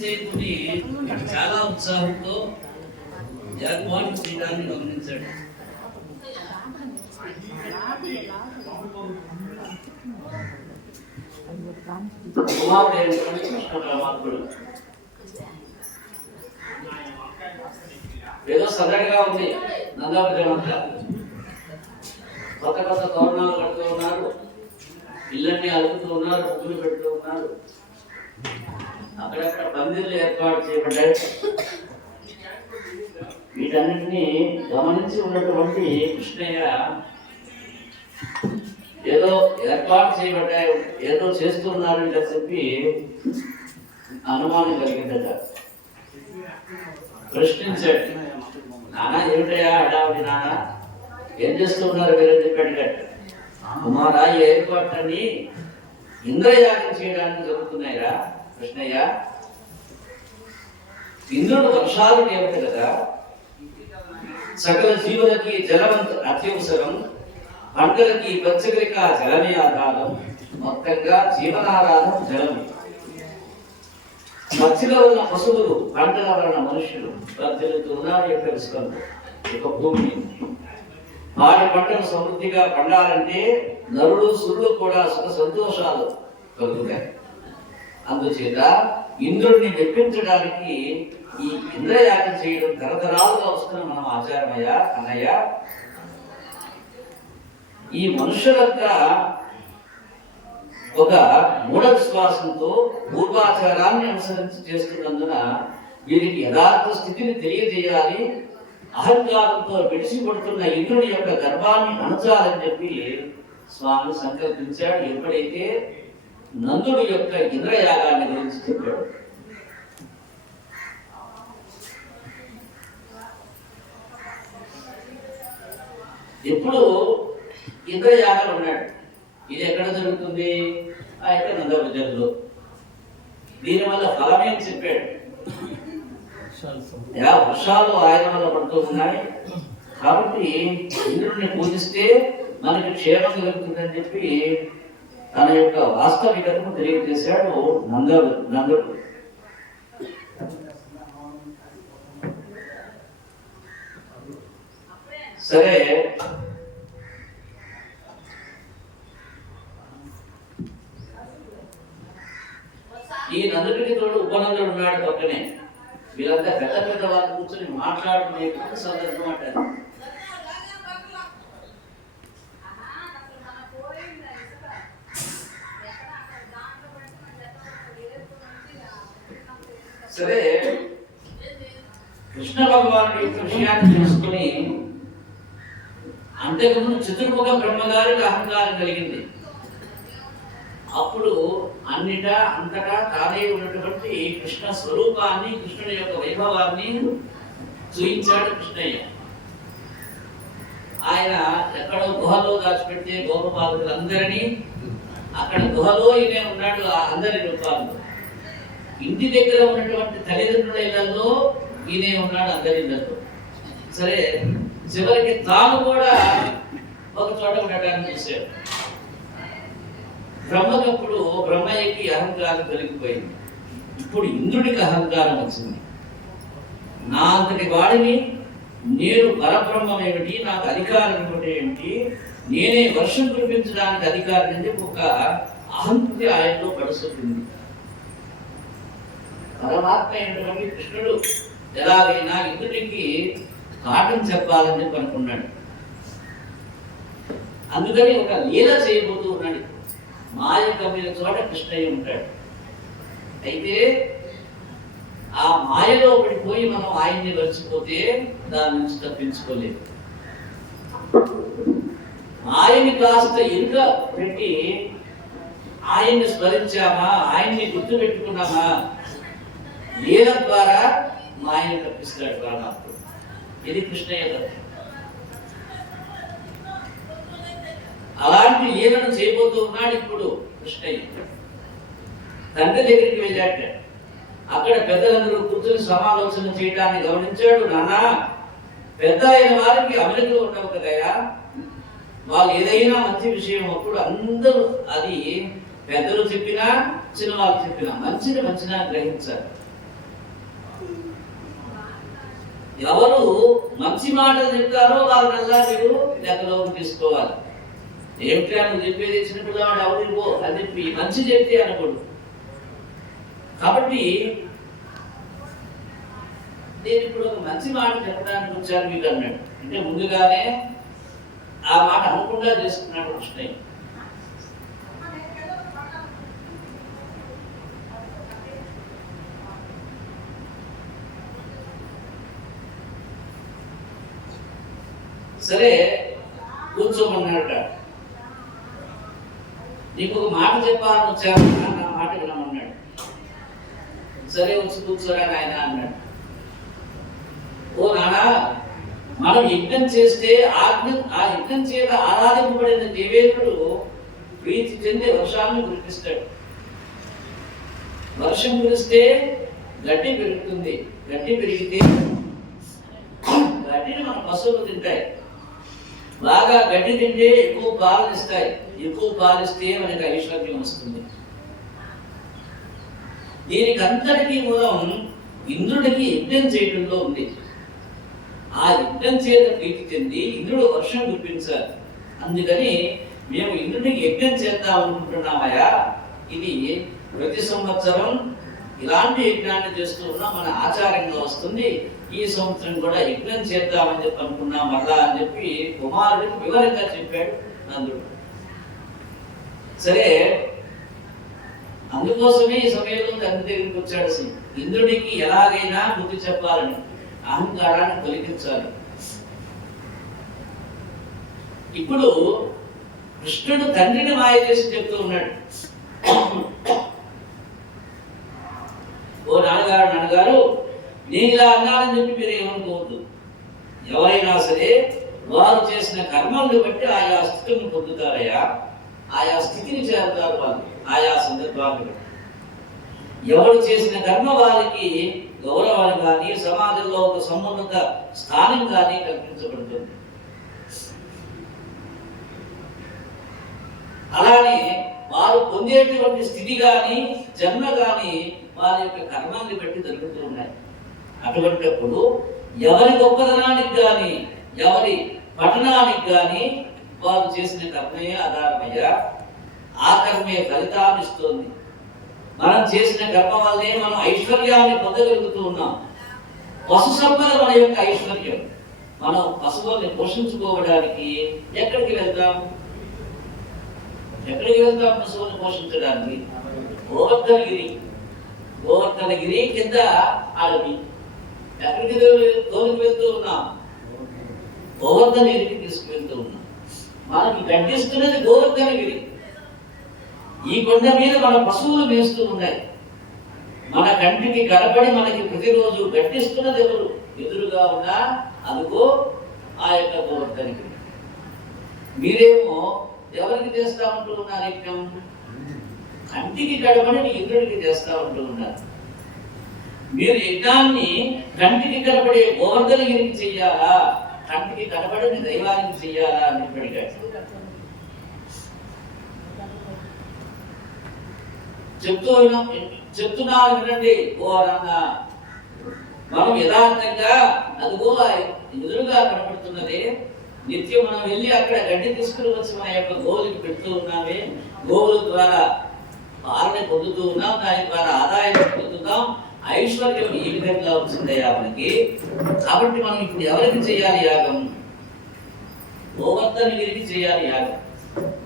చేకూరి చాలా ఉత్సాహంతో ఏర్పాటు చేయడాన్ని గమనించాడు. ఏదో సదరగా ఉంది. నందాపురం అంతా కొత్త కొత్త తోరణాలు కడుతూ ఉన్నారు, ఇళ్ళన్నీ అలుపుతూ ఉన్నారు, ముగ్గులు పెడుతూ ఉన్నారు. అక్కడక్కడ పందిర్లు ఏర్పాటు చేయబడ్డాయి. వీటన్నిటినీ గమనించి ఉన్నటువంటి కృష్ణయ్య ఏదో ఏర్పాటు చేయబడ్డాయి, ఏదో చేస్తున్నారని చెప్పి అనుమానం కలిగిందట. ప్రశ్నించాడు, నానా ఏమిటయా హడావుడి, నానా ఏం చేస్తున్నారు మీరని చెప్పాడు. కుమారా, ఈ ఏర్పాట్లన్నీ ఇంద్రయాగం చేయడానికి జరుగుతున్నాయిరా కృష్ణయ్య. ఇంద్రుడు వర్షాలు దేవత కదా, సకల జీవులకి జలవంత అత్యవసరం, పంటలకి పచ్చగలిక జలమే ఆధారం, మొత్తంగా జీవనాధారం జలం. మత్స్యల వలన పశువులు, పంటల వలన మనుషులు వర్ధిల్లుతూ ఉన్నారు. యొక్క విశ్వం ఒక భూమి వారి పంటలు సమృద్ధిగా పండాలంటే నరుడు సురుడు కూడా సుఖ సంతోషాలు కలుగుతాయి. అందుచేత ఇంద్రుడిని మెప్పించడానికి ఈ ఇంద్రయాగం చేయడం తరతరాలుగా వస్తున్న మనం ఆచారమయ్యా అన్నయ్య. ఈ మనుషులంతా ఒక మూఢ విశ్వాసంతో పూర్వాచారాన్ని అనుసరించి చేస్తున్నందున వీరికి యథార్థ స్థితిని తెలియజేయాలి, అహంకారంతో విడిచిపడుతున్న ఇంద్రుడి యొక్క గర్వాన్ని అణచాలని చెప్పి స్వామి సంకల్పించాడు. ఎప్పుడైతే నందుడి యొక్క ఇంద్రయాగాన్ని గురించి చెప్పాడు. ఎప్పుడు ఇంద్రయాగం ఉన్నాడు, ఇది ఎక్కడ జరుగుతుంది? ఆ యొక్క నందవజంలో. దీనివల్ల ఫలమేం చెప్పాడు? వర్షాలు ఆయన వల్ల పడుతూ ఉన్నాయి కాబట్టి ఇంద్రుడిని పూజిస్తే మనకి క్షేమం కలుగుతుందని చెప్పి తన యొక్క వాస్తవికతను తెలియజేశాడు నందుడు. సరే, ఈ నందుడికి తోడు ఉపనందుడు ఉన్నాడు పక్కనే. వీళ్ళంతా పెద్ద పెద్ద వాళ్ళు కూర్చొని మాట్లాడుకునే సందర్భం అంటారు. సరే, కృష్ణ భగవానుడి యొక్క విషయాన్ని తెలుసుకుని అంతకుముందు చతుర్ముఖ బ్రహ్మగారికి అహంకారం కలిగింది. అప్పుడు అన్నిటా అంతటా తానే ఉన్నటువంటి కృష్ణ స్వరూపాన్ని, కృష్ణుడి యొక్క వైభవాన్ని చూయించాడు కృష్ణయ్య. ఆయన ఎక్కడో గుహలో దాచిపెడితే గోపబాలులందరినీ అక్కడ గుహలో ఈయన ఉన్నాడు. అందరి రూపాలు ఇంటి దగ్గర ఉన్నటువంటి తల్లిదండ్రుల ఇళ్లలో ఈయనే ఉన్నాడు, అందరి ఇళ్లలో. సరే, చివరికి తాను కూడా ఒక చోట ఉండటానికి చూశాడు. బ్రహ్మకప్పుడు బ్రహ్మయ్యకి అహంకారం కలిగిపోయింది. ఇప్పుడు ఇంద్రుడికి అహంకారం వచ్చింది. నా అంతటి వాడిని, నేను పరబ్రహ్మం ఏమిటి, నాకు అధికారం ఏమిటి, నేనే వర్షం కురిపించడానికి అధికారం అని చెప్పి ఒక అహంకృతి ఆయనలో పడుతుంది. పరమాత్మ అయినటువంటి కృష్ణుడు ఎలాగైనా ఇంద్రుడికి పాఠం చెప్పాలని చెప్పి అనుకున్నాడు. అందుకని ఒక లీల చేయబోతూ ఉన్నాడు. మాయ కమ్మిన చోట కృష్ణయ్య ఉంటాడు. అయితే ఆ మాయలో పడిపోయి మనం ఆయన్ని మర్చిపోతే దాని నుంచి తప్పించుకోలేదు. ఆయన్ని కాస్త ఇరుక పెట్టి ఆయన్ని స్మరించామా, ఆయన్ని గుర్తు పెట్టుకున్నామా, లీల ద్వారా మాయని తప్పిస్తాడు పరమాత్ముడు. ఇది కృష్ణయ్య తత్వం. అలాంటి లీలను చేయబోతూ ఉన్నాడు ఇప్పుడు కృష్ణయ్య. తండ్రి దగ్గరికి వెళ్ళాట. అక్కడ పెద్దలందరూ కూర్చొని సమాలోచన చేయడాన్ని గమనించాడు. నాన్న, పెద్ద అయిన వారికి అమెరికలో ఉండవు కదయా, వాళ్ళు ఏదైనా మంచి విషయం అప్పుడు అందరూ అది పెద్దలు చెప్పినా చిన్నవాళ్ళు చెప్పినా మంచిని గ్రహించాలి. ఎవరు మంచి మాటలు చెప్తారో వాళ్ళనల్లా మీరు లెక్కలోకి తీసుకోవాలి. ఏమిటా నువ్వు చెప్పేది చిన్న పిల్లవాడు ఎవరికి పో అని చెప్పి మంచి చెప్తే అనకూడదు. కాబట్టి నేను ఇప్పుడు ఒక మంచి మాట చెప్పడానికి వచ్చాను మీకు అన్నాడు అంటే ముందుగానే ఆ మాట అనుకుండా చేసుకున్నాడు కృష్ణయ్య. సరే కూర్చోమన్నాడట. నీకు ఒక మాట చెప్పాలని వచ్చాను, నా మాట వినమన్నాడు. సరే వచ్చి కూర్చోరా నాయన అన్నాడు. ఓ నానా, మనం యజ్ఞం చేస్తే ఆ యజ్ఞం చేత ఆరాధింపబడిన దేవేంద్రుడు ప్రీతి చెంది వర్షాన్ని కురిపిస్తాడు. వర్షం కురిస్తే గడ్డి పెరుగుతుంది, గడ్డి పెరిగితే గడ్డిని మన పశువులు తింటాయి. బాగా గడ్డి తింటే ఎక్కువ పాలు ఇస్తాయి, ఎక్కువ పాలు ఇస్తే మనకి ఐశ్వర్యం వస్తుంది. దీనికి అంతటికీ మూలం ఇంద్రుడికి యజ్ఞం చేయడంలో ఉంది. ఆ యజ్ఞం చేత ప్రీతి చెంది ఇంద్రుడు వర్షం కురిపించాలి. అందుకని మేము ఇంద్రుడికి యజ్ఞం చేద్దాం అనుకుంటున్నామయ్యా. ఇది ప్రతి సంవత్సరం ఇలాంటి యజ్ఞాన్ని చేస్తూ ఉన్నాం, మన ఆచారంగా వస్తుంది. ఈ సంవత్సరం కూడా యజ్ఞం చేద్దామని చెప్పి అనుకున్నాం మళ్ళా అని చెప్పి కుమారుడికి వివరంగా చెప్పాడు నందుడు. సరే, అందుకోసమే ఈ సమయంలో తండ్రి దగ్గరికి వచ్చాడు. ఇంద్రుడికి ఎలాగైనా బుద్ధి చెప్పాలని, అహంకారాన్ని తొలగించాలి. ఇప్పుడు కృష్ణుడు తండ్రిని మాయ చేసి చెప్తూ ఉన్నాడు. ఓ నాన్నగారు, నేను ఇలా అన్నానని చెప్పి మీరు ఏమనుకోవద్దు. ఎవరైనా సరే వారు చేసిన కర్మలను బట్టి ఆయా స్థితిని పొందుతారయ్యా, ఆయా స్థితిని చేరుతారు వాళ్ళు ఆయా సందర్భాలను. ఎవరు చేసిన కర్మ వారికి గౌరవాన్ని కానీ సమాజంలో ఒక సమున్నత స్థానం కానీ కల్పించబడుతుంది. అలానే వారు పొందేటువంటి స్థితి కానీ జన్మ కానీ వారి యొక్క కర్మాన్ని బట్టి జరుగుతూ ఉన్నాయి. అటువంటిప్పుడు ఎవరి గొప్పదనానికి కానీ ఎవరి పఠనానికి కానీ వారు చేసిన కర్మయే ఆధారమయ్యా. ఆ కర్మే ఫలితాన్ని ఇస్తుంది. మనం చేసిన కర్మ వల్లే మనం ఐశ్వర్యాన్ని పొందగలుగుతూ ఉన్నాం. పశు సంపద మన యొక్క ఐశ్వర్యం. మనం పశువుల్ని పోషించుకోవడానికి ఎక్కడికి వెళ్తాం? పశువుల్ని పోషించడానికి గోవర్ధనగిరి కింద అడవి. ఎక్కడికి తోలికి వెళ్తూ ఉన్నాం? గోవర్ధనగిరికి తీసుకువెళ్తూ ఉన్నాం. మనకి గడ్డిస్తున్నది గోవర్ధనగిరి. ఈ కొండ మీద మన పశువులు మేస్తూ ఉన్నాయి. మన కంటికి కనపడి మనకి ప్రతిరోజు గడ్డిస్తున్నది ఎవరు? ఎదురుగా ఉన్నా అదిగో ఆ యొక్క గోవర్ధనగిరి. మీరేమో ఎవరికి చేస్తా ఉంటూ ఉన్నారు? యజ్ఞం కంటికి కనపడి ఇంద్రుడికి చేస్తా ఉంటూ ఉన్నారు. మీరు యజ్ఞాన్ని కంటికి కనపడే గోవర్ధనగిరికి చెయ్యాలా, కంటికి కనపడని దైవానికి చెయ్యాలా అని అడిగాడు. చెప్తున్నాను వినండి. ఓ అన్న, మనం యథార్థంగా అదిగో ఎదురుగా కనపడుతున్నదే నిత్యం మనం వెళ్ళి అక్కడ గడ్డి తీసుకుని వచ్చి మన యొక్క గోవులకి పెడుతూ ఉన్నామే. గోవుల ద్వారా పాలన పొందుతూ ఉన్నాం, దాని ద్వారా ఆదాయం పొందుతున్నాం. ఐశ్వర్యం ఈ విధంగా వచ్చిందయ్యా మనకి. కాబట్టి మనం ఇప్పుడు ఎవరికి చేయాలి యాగం? గోవర్ధనగిరికి చేయాలి యాగం.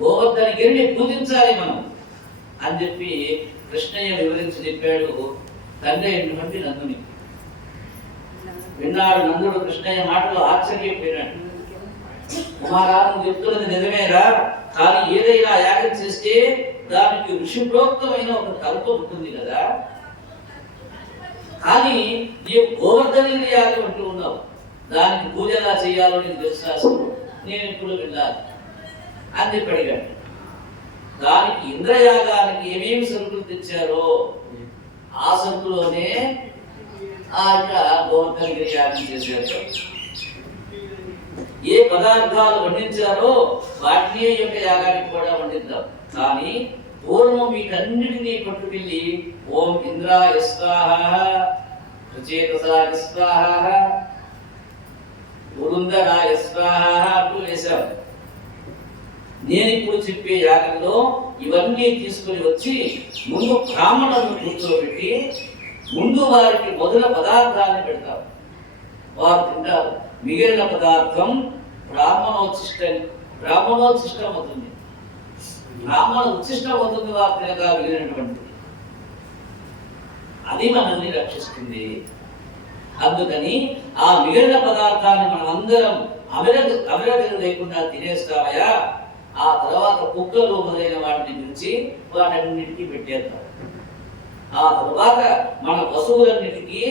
గోవర్ధనగిరిని పూజించాలి మనం అని చెప్పి కృష్ణయ్య వివరించి చెప్పాడు తండ్రి అయినటువంటి నందుని. విన్నాడు నందుడు కృష్ణయ్య మాటలు ఆశ్చర్యపోయినాడు. కుమారా, నువ్వు చెప్తున్నది నిజమేరా, కానీ ఏదైనా యాగం చేస్తే దానికి ఋషి ప్రోక్తమైన ఒక కల్పం ఉంటుంది కదా. కానీ నీవు గోవర్ధనగిరి యాగం అంటూ ఉన్నావు, దానికి పూజ ఎలా చేయాలో నీకు తెలుసు, నేను ఇప్పుడు వెళ్ళాలి అని చెప్పి అడిగాడు. దానికి ఇంద్రయాగానికి ఏమేమి సరుకులు తెచ్చారో ఆ సరుకులోనే ఆ యొక్క గోవర్ధనగిరి యాగం చేశారు. ఏ పదార్థాలు వండించారో వాటిని యొక్క యాగానికి కూడా వండిద్దాం. కానీ పూర్వం వీటన్నిటినీ పట్టుకెళ్ళి ఓం ఇంద్రాయ స్వాహ, సుచేతసాయ స్వాహ, వరుంధరాయ స్వాహ అంటూ వేశాం. నేను ఇప్పుడు చెప్పే యాగంలో ఇవన్నీ తీసుకుని వచ్చి ముందు బ్రాహ్మణులను కూర్చోబెట్టి ముందు వారికి మొదల పదార్థాన్ని పెడతారు. వారు తింటారు. మిగిలిన పదార్థం బ్రాహ్మణోచ్చిష్టం అవుతుంది. బ్రాహ్మణ ఉచ్చిష్టం అవుతుంది వారు తినగా మిగిలినటువంటిది. అది మనల్ని రక్షిస్తుంది. అందుకని ఆ మిగిలిన పదార్థాన్ని మనం అందరం అవిరగలు లేకుండా తినేస్తామయా, ఆ తర్వాత కుక్కలు మొదలైన వాటిని పిలిచి వాటన్నిటికీ పెట్టేద్దాం. ఆ తర్వాత మన పశువులన్నిటికీ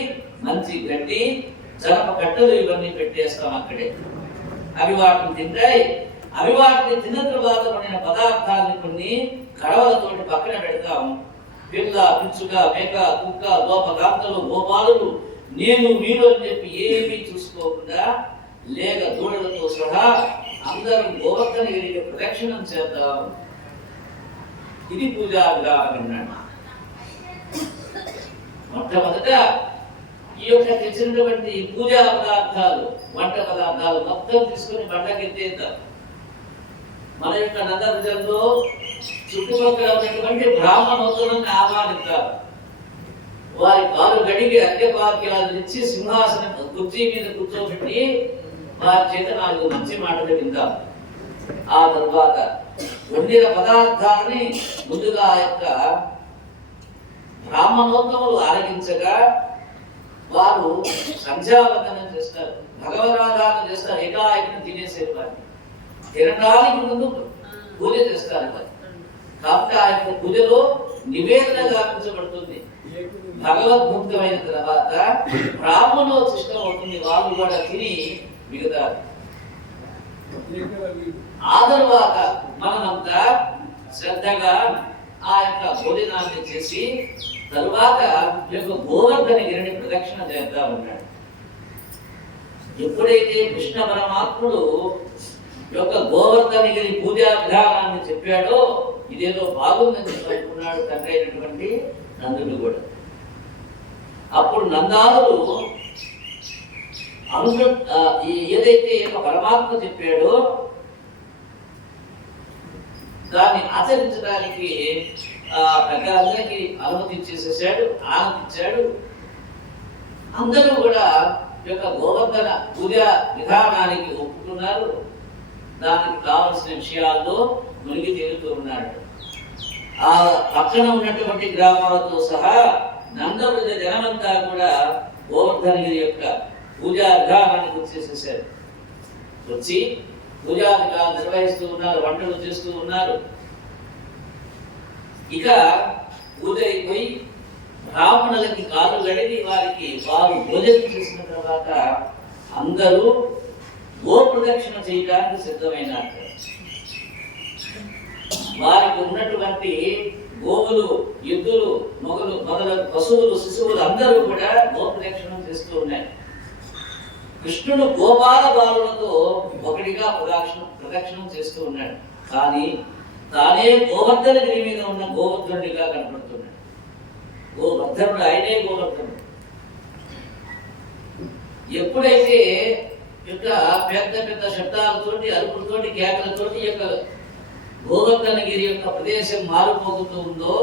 మంచి గడ్డి, జనప కట్టెలు ఇవన్నీ పెట్టేస్తాం అక్కడే. అవి వాటిని తింటాయి. అవి వాటిని తిన్న తర్వాత పడిన పదార్థాన్ని కొన్ని కడవలతోటి పక్కన పెడతాం. పిల్ల, పిచ్చుక, మేక, కుక్క, గోప, గాంతలు, గోపాలులు, నేను మీరు అని చెప్పి ఏమీ చూసుకోకుండా లేక దూడలతో సహా అందరం గోవర్ధనగిరికి ప్రదక్షిణం చేద్దాం. ఇది పూజా విధానం అన్నాడు. మొట్టమొదట ఈ యొక్క తెచ్చినటువంటి పూజా పదార్థాలు, వంట పదార్థాలు మొత్తం తీసుకుని బండకెత్తేద్దాం. మన యొక్క నందభజంలో చుట్టుపక్కల ఉన్నటువంటి బ్రాహ్మణోత్తరాన్ని ఆహ్వానిస్తారు. వారి కాలు గడిగి అర్ఘ్యపాద్యాలు ఇచ్చి సింహాసనం కుర్చీ మీద కూర్చోబెట్టి వారి చేత 4 మంచి మాటలు విందాం. ఆ తరువాత వండిన పదార్థాన్ని ముందుగా ఆ యొక్క బ్రాహ్మణోత్తములు ఆరగించగా వారు సంధ్యావందనం చేస్తారు, భగవరాధారణ చేస్తారు. ఏకాయకుని తినేసేది వారిని తినడానికి ముందు పూజ చేస్తారు. కాబట్టి ఆ యొక్క పూజలో నివేదన గావించబడుతుంది. భగవద్భుక్తమైన తర్వాత బ్రాహ్మణోచిష్టం అవుతుంది. వాళ్ళు కూడా తిని మిగతారు. ఆ తరువాత మనమంతా శ్రద్ధగా ఆ యొక్క భోజనాన్ని చేసి తరువాత గోవర్ధనగిరిని ప్రదక్షిణ చేద్దామన్నాడు. ఎప్పుడైతే కృష్ణ పరమాత్ముడు యొక్క గోవర్ధనగిరి పూజా విధానాన్ని చెప్పాడో ఇదేదో బాగుందని అనుకున్నాడు తండ్రి అయినటువంటి నందుడు కూడా. అప్పుడు నందాదుడు ఏదైతే పరమాత్మ చెప్పాడో దాన్ని ఆచరించడానికి పెద్దలందరికీ అనుమతి ఇచ్చేసేసాడు, ఆనందించాడు. అందరూ కూడా యొక్క గోవర్ధన పూజా విధానానికి ఒప్పుకున్నారు. దానికి కావలసిన విషయాల్లో మునిగి తేలుతూ ఉన్నాడు. ఆ పక్కన ఉన్నటువంటి గ్రామాలతో సహా నందవ్రజ జనమంతా కూడా గోవర్ధనగిరి యొక్క పూజా విధానానికి వచ్చేసేసారు. వచ్చి పూజా విధానం నిర్వహిస్తూ ఉన్నారు, వంటలు చేస్తూ ఉన్నారు. ఇక పూజ అయిపోయి బ్రాహ్మణులకి కాలు గడిగి వారు భోజనం చేసిన తర్వాత అందరూ గో ప్రదక్షిణ చేయడానికి సిద్ధమైనారు. వారికి ఉన్నటువంటి గోవులు, ఎద్దులు, మొదలగు పశువులు, శిశువులు అందరూ కూడా గో ప్రదక్షిణం చేస్తూ ఉన్నాయి. కృష్ణుడు గోపాల బాలులతో ఒకటిగా ప్రదక్షిణం చేస్తూ ఉన్నాడు. కానీ తానే గోవర్ధనగిరి మీద ఉన్న గోవర్ధనుడిగా కనపడుతున్నాడు. గోవర్ధనుడు ఆయనే గోవర్ధనుడు. ఎప్పుడైతే యొక్క పెద్ద పెద్ద శబ్దాలతోటి, అరుపులతోటి, కేకలతోటి యొక్క గోవర్ధనగిరి యొక్క ప్రదేశం మారిపోతూ ఉందో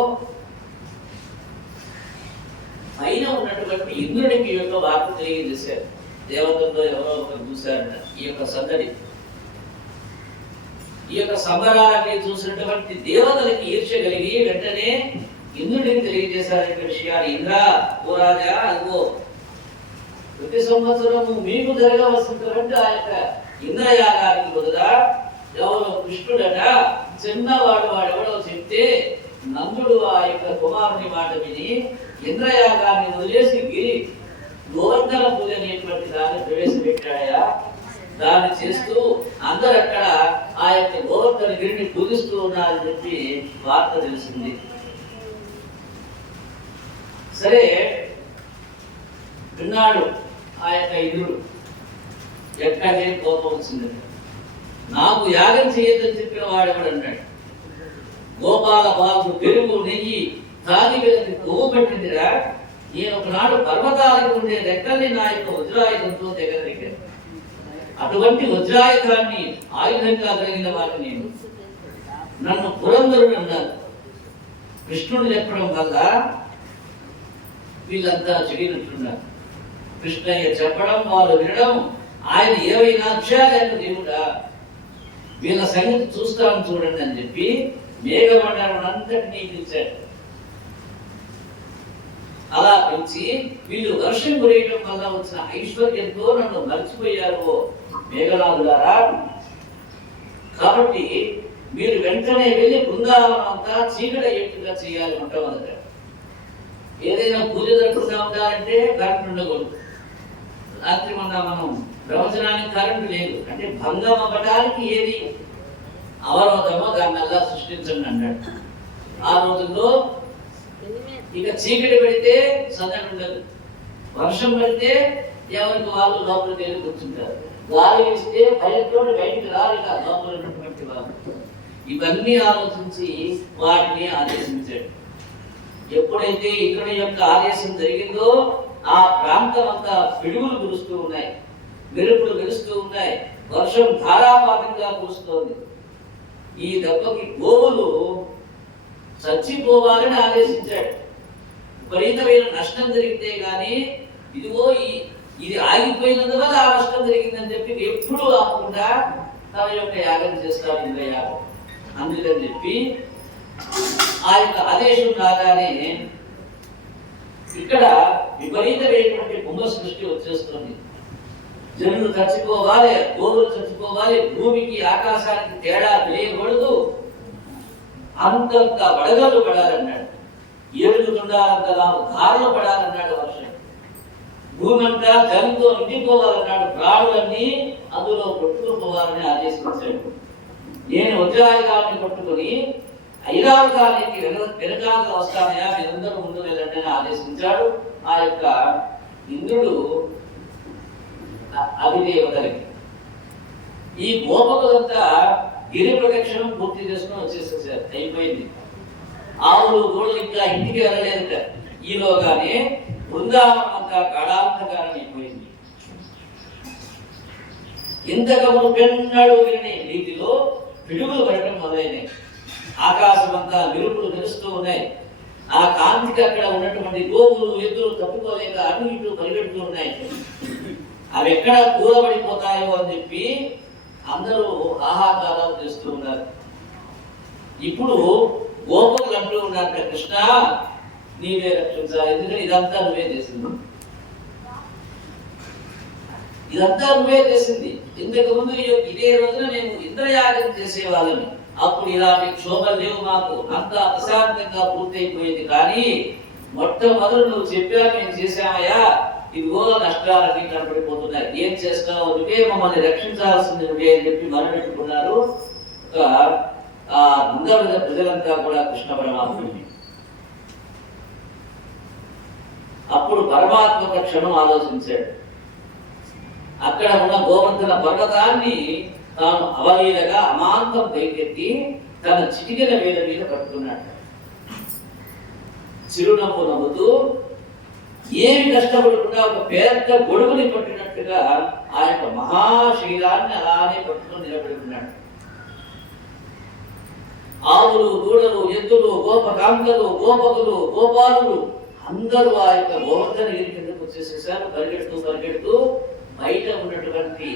పైన ఉన్నటువంటి ఇంద్రుడికి యొక్క వార్త తెలియజేశారు. దేవతల్లో ఎవరో ఒకరు చూశారట ఈ యొక్క సందడి. ఈ యొక్క సంబరాన్ని చూసినటువంటి దేవతలకి ఈర్ష్య కలిగి వెంటనే ఇంద్రుడికి తెలియజేశారు విషయాన్ని. ఇంద్ర, ఓ రాజా, అదిగో ప్రతి సంవత్సరము మీకు జరగవలసినటువంటి ఆ యొక్క ఇంద్రయాగానికి బదులా ఎవరో కృష్ణుడట వాడెవడో చెప్తే నందుడు ఆ యొక్క కుమారుని మాట విని ఇంద్రయాగాన్ని వదిలేసి గోవర్ధన పూజ అనేటువంటి దాన్ని ప్రవేశపెట్టాడయా. దాన్ని చేస్తూ అందరు అక్కడ ఆ యొక్క గోవర్ధన గిరిని పూజిస్తూ ఉన్నారని చెప్పి వార్త తెలిసింది. సరే విన్నాడు ఆ యొక్క ఇంద్రుడు. ఎక్కడే కోపం వచ్చింది. నాకు యాగం చేయొద్దని చెప్పిన వాడెవడు అన్నాడు. గోపాల బాబు పెరుగు, నెయ్యి తాగి వీళ్ళకి కొవ్వు పెట్టిందిరా, నేను ఒకనాడు పర్వతాలకు ఉండే రెక్కల్ని నా యొక్క వజ్రాయుధంతో దగ్గర అటువంటి వజ్రాయుధాన్ని ఆయుధంగా కలిగిన వాటిని నేను. నన్ను పురంధరుడు అన్నారు. కృష్ణుడు చెప్పడం వల్ల వీళ్ళంతా చెడినట్టున్నారు. కృష్ణయ్య చెప్పడం, వాళ్ళు వినడం, ఆయన ఏవైనా విషయాలు దేవుడా వీళ్ళ సంగతి చూస్తాను చూడండి అని చెప్పి మేఘమండలం అంతటినీ పిలిచాడు. అలా పిలిచి వీళ్ళు వర్షం కురియడం వల్ల వచ్చిన ఐశ్వర్యంతో నన్ను మర్చిపోయారు మేఘనాథులారా, కాబట్టి మీరు వెంటనే వెళ్ళి బృందావనం అంతా చీకటయ్యేట్టుగా చేయాలి మొట్టమొదట. ఏదైనా పూజ జరుగుతూ ఉంటారంటే కరెంట్ ఉండకూడదు. రాత్రి మనం ప్రవచనానికి కరెంటు లేదు అంటే భంగం అవ్వడానికి ఏది అవరోధమో దాన్ని అలా సృష్టించండి అన్నాడు. ఆ రోజుల్లో ఇక చీకటి పెడితే సందడి ఉండదు, వర్షం పడితే ఎవరికి వాళ్ళు లోపలికి వెళ్ళి కూర్చుంటారు, గాలి వేస్తే భయంతో బయటికి రాలి లోపల ఉన్నటువంటి వాళ్ళు. ఇవన్నీ ఆలోచించి వాటిని ఆదేశించాడు. ఎప్పుడైతే ఇక్కడ యొక్క ఆదేశం జరిగిందో ఆ ప్రాంతం అంతా పిడుగులు కురుస్తూ ఉన్నాయి, మెరుపులు మెరుస్తూ ఉన్నాయి, వర్షం ధారాపాతంగా కురుస్తోంది. ఈ దెబ్బకి గోవులు చచ్చిపోవాలని ఆదేశించాడు. విపరీతమైన నష్టం జరిగితే గాని ఇదిగో ఇది ఆగిపోయినందువల్ల ఆ నష్టం జరిగిందని చెప్పి ఎప్పుడూ ఆపకుండా తన యొక్క యాగం చేస్తారు ఇంద్రయాగం. అందుకని చెప్పి ఆ యొక్క ఆదేశం రాగానే ఇక్కడ విపరీతమైనటువంటి కుంభ సృష్టి వచ్చేస్తుంది. జనులు చచ్చిపోవాలి, గోవులు చచ్చిపోవాలి, భూమికి ఆకాశానికి తేడా తెలియకూడదు, అంతంత వడగలు పడాలన్నాడు. 7 తుండాలంత ధారలు పడాలన్నాడు వర్షం. భూమి అంతా జలంతో నిండిపోవాలన్నాడు, ప్రాణులన్నీ అందులో కొట్టుకుపోవాలని ఆదేశించాడు. నేను వజ్రాయుధాన్ని పట్టుకుని ఐరావతానికి వెనకాల వస్తానయా, మీరందరూ ముందు వెళ్ళండి అని ఆదేశించాడు. ఆ యొక్క ఇంద్రుడు అధిదేవతలకి ఈ గోపకులంతా గిరి ప్రదక్షిణం పూర్తి చేసుకుని వచ్చేసేసారు. అయిపోయింది. ఆవులు గోళ్ళు ఇంకా ఇంటికి వెళ్ళలేదుట. ఈలోగానే బృందావనం అంతా కళాంతకారం అయిపోయింది. ఇంతకు పెన్నడు విని రీతిలో పిడుగులు పడటం మొదలైనాయి. ఆకాశం అంతా మెరుపులు మెరుస్తూ ఉన్నాయి. ఆ కాంతికి అక్కడ ఉన్నటువంటి గోవులు ఎద్దులు తప్పుకోలేక అటు ఇటు పరిగెడుతూ ఉన్నాయి. అవి ఎక్కడ కూలబడిపోతాయో అని చెప్పి అందరూ ఆహాకారాలు చేస్తూ ఉన్నారు. ఇప్పుడు గోపకులు అంటూ ఉన్నారు, కృష్ణ నీవే రక్షించాలి, ఎందుకంటే ఇదంతా నువ్వే చేసింది, ఇదంతా నువ్వే చేసింది. ఇంతకు ముందు ఇదే రోజున మేము ఇంద్రయాగం చేసేవాళ్ళని, అప్పుడు ఇలాంటి క్షోభలు లేవు, మాకు అంతా ప్రశాంతంగా పూర్తయిపోయేది. కానీ మొట్టమొదలు నువ్వు చెప్పా మేము చేశామయ్యా, ఇదిగో నష్టాలన్నీ కనపడిపోతున్నాయి, ఏం చేస్తావు, నువ్వే మమ్మల్ని రక్షించాల్సింది నువ్వే అని చెప్పి మొరపెట్టుకున్నారు. ఆ బృందావన ప్రజలంతా కూడా కృష్ణ పరమాత్ముడిని. అప్పుడు పరమాత్మ ఒక క్షణం ఆలోచించాడు. అక్కడ ఉన్న గోవర్ధన పర్వతాన్ని తాను అవలీలగా అమాంతం పైకెత్తి తన చిటికెల వేల మీద పట్టుకున్నాడు. చిరునవ్వు నవ్వుతూ ఏమి కష్టపడకుండా ఒక పెద్ద గొడుగుని పట్టినట్టుగా ఆ యొక్క మహాశైలాన్ని అలానే పట్టుకుని నిలబడుకున్నాడు. ఆవులు, దూడలు, ఎద్దులు, గోపకాంతలు, గోపకులు, గోపాలులు అందరూ ఆ యొక్క గోవర్ధన గిరి కిందకు వచ్చేసేసారు. పరిగెడుతూ బయట ఉన్నటువంటి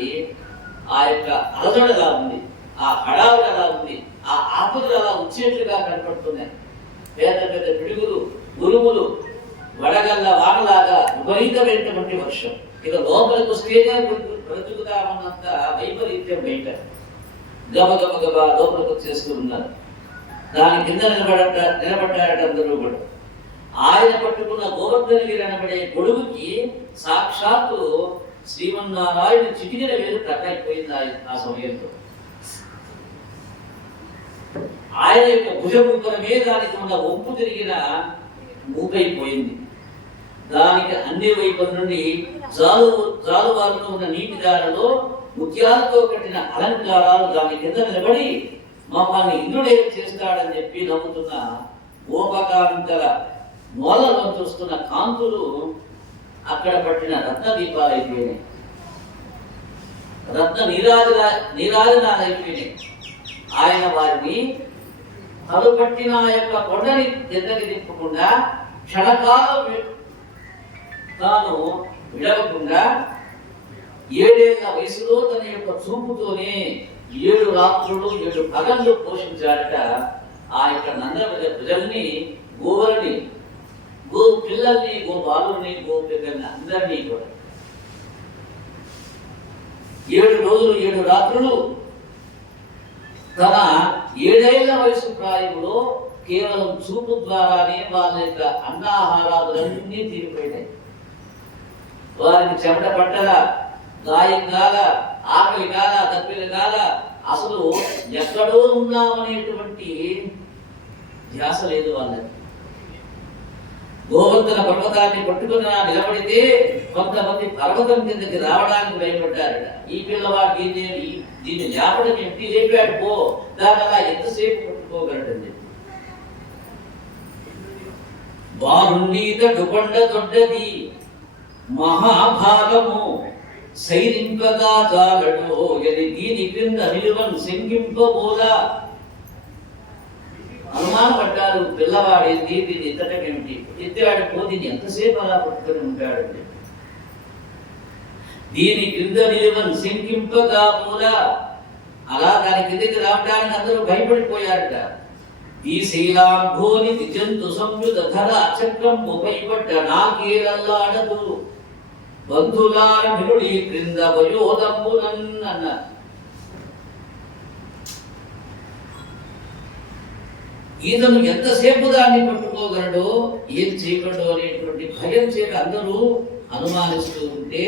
ఆ యొక్క అలజడ ఎలా ఉంది, ఆ హడావుడు ఎలా ఉంది, ఆ ఆకులు అలా వచ్చేట్లుగా కనపడుతున్నాయి. పెద్ద పెద్ద పిడుగులు, ఉరుములు, వడగల్ల వానలాగా విపరీతమైనటువంటి వర్షం. ఇక లోపలికి వస్తేనే బ్రతుకుతామన్నంత వైపరీత్యం బయట గబ లోపలికి వచ్చేస్తూ ఉన్నారు. దాని కింద నిలబడ్డారట అందరూ కూడా. ఆయన పట్టుకున్న గోవర్ధనగిరి అనబడే గొడుగుకి సాక్షాత్తు శ్రీమన్నారాయణ చిటికెన వేలు కట్టయిపోయింది. ఆ సమయంలో ఆయన యొక్క భుజముఖమే దానికి ఉన్న ఒప్పు తిరిగిన మూకైపోయింది. దానికి అన్ని వైపుల నుండి జాలువారుతో ఉన్న నీటి దారిలో ముత్యాలతో కట్టిన అలంకారాలు దాని కింద నిలబడి మమ్మల్ని ఇంద్రుడే చేస్తాడని చెప్పి నమ్ముతున్న గోపకాంతల మూలలో చూస్తున్న కాంతులు అక్కడ పట్టిన రత్న దీపాలు అయిపోయినాయి, రత్న నీరాజనాలు అయిపోయినాయి. ఆయన వారిని తలుపట్టిన ఆ యొక్క కొండని కిందకి తిప్పకుండా క్షణకాలం తాను విడవకుండా 7 ఏళ్ల వయసులో తన యొక్క చూపుతోనే 7 రాత్రులు 7 పగళ్ళు పోషించాడట. ఆ యొక్క నందమూరి ప్రజల్ని, గోవులని, గో పిల్లల్ని, గో బాలుల్ని, గో పిల్లల్ని అందరినీ కూడా 7 రోజులు 7 రాత్రులు తన 7 ఏళ్ల వయసు ప్రాయంలో కేవలం చూపు ద్వారానే వాళ్ళ యొక్క అన్నాహారాదులన్నీ తీరిపోయినాయి. వారికి చెమట పట్టల, గాయం కాల, ఆకలి కాల, తప్పిన కాల, అసలు ఎక్కడో ఉన్నామనేటువంటి ధ్యాస లేదు వాళ్ళకి. గోవర్ధన పర్వతాన్ని పట్టుకుని నిలబడితే కొంతమంది పర్వతం కిందకి రావడానికి భయపడ్డారట. ఈ పిల్లవాడు దీన్ని లేపడం ఏంటి, లేపాడు పో, దాని అలా ఎంతసేపు పట్టుకోగలడని చెప్పి. బారుండీత డుకొండ దొడ్డది మహాభారము సైరింపగా చాలడో ఎది దీని క్రింద నిలువను శంకింపబోలా. అనుమానపడ్డారు, పిల్లవాడేంటి, దీన్ని ఎత్తటమేమిటి, ఎత్తాడు పో, దీన్ని ఎంతసేపు అలా పట్టుకుని ఉంటాడండి. దీని క్రింద నిలువను శంకింపగా పోలా, అలా దాని కిందకి రావడానికి అందరూ భయపడిపోయారట. ఈ శీలాంభోని జంతు సంయుధ ధర అచక్రం ఉపయపడ్డ నాకేలల్లాడదు బంధులార నిరుడి క్రింద వయోదంబునన్ అన్నారు. ఈతను ఎంతసేపు దాన్ని పట్టుకోగలడో, ఏం చేయగలడో అనేటువంటి భయం చేత అందరూ అనుమానిస్తూ ఉంటే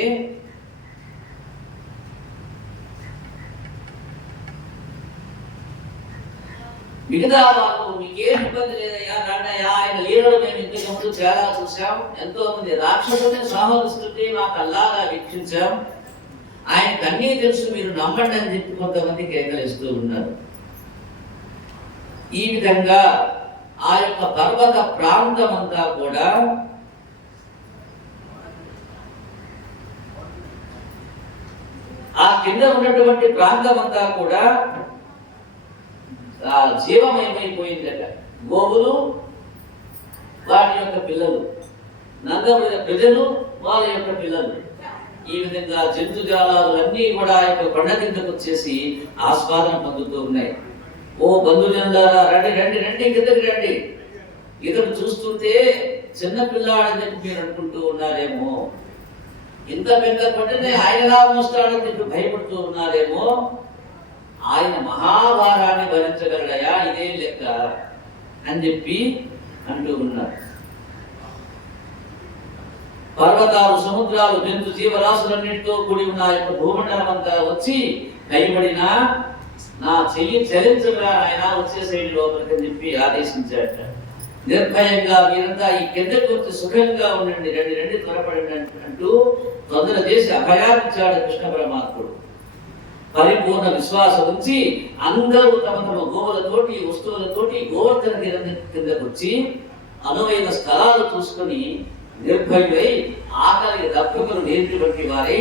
మిగతా వాళ్ళు మీకేం ఇబ్బంది లేదయ్యా, రాండయ్యా, ఆయన లీలలు మేము ఇంతకుముందు చాలా చూసాం, ఎంతో మంది రాక్షసుల్ని సంహరిస్తుంటే మాకు అల్లాగా వీక్షించాం, ఆయనకు అన్నీ తెలుసు, మీరు నమ్మండి అని చెప్పి కొంతమంది కేకలిస్తూ ఉన్నారు. ఈ విధంగా ఆ యొక్క పర్వత ప్రాంతం అంతా కూడా ఆ కింద ఉన్నటువంటి ప్రాంతం అంతా కూడా జీవమయమైపోయిందట. గోవులు, వాటి యొక్క పిల్లలు, నందమూరి ప్రజలు, వాళ్ళ యొక్క పిల్లలు, ఈ విధంగా జంతుజాలాలన్నీ కూడా ఆ యొక్క కొండ కిందకు వచ్చేసి ఆస్వాదన పొందుతూ ఉన్నాయి. ఓ బంధుజనులారా, రండి రండి రండి, కిందకి రండి. ఇతను చూస్తుంటే చిన్న పిల్లాడని చెప్పి మీరు అనుకుంటూ ఉన్నారేమో, ఇంత పెద్ద కొండనే ఆయనలా మోస్తాడని చెప్పి భయపడుతూ ఉన్నారేమో, ఆయన మహాభారాన్ని భరించగలడయా, ఇదే లెక్క అని చెప్పి అంటూ ఉన్నారు. పర్వతాలు, సముద్రాలు, జంతు జీవరాశులన్నింటితో కూడి ఉన్న యొక్క భూమండలం అంతా వచ్చి భయపడినా నా చెయ్యి చలించగా ఆయన వచ్చేసేది లోపలికి చెప్పి ఆదేశించాట. నిర్భయంగా మీరంతా ఈ కిందకు వచ్చి సుఖంగా ఉండండి, రండి రండి, త్వరపడండి అంటూ తొందర చేసి అభయాన్నిచ్చాడు కృష్ణ పరమాత్ముడు. పరిపూర్ణ విశ్వాసం ఉంచి అందరూ తమ తమ గోవులతోటి, వస్తువులతోటి గోవర్ధన కిందకు వచ్చి అనువైన స్థలాలు చూసుకొని నిర్భయులై ఆకలి దప్పుకులు లేనటువంటి వారై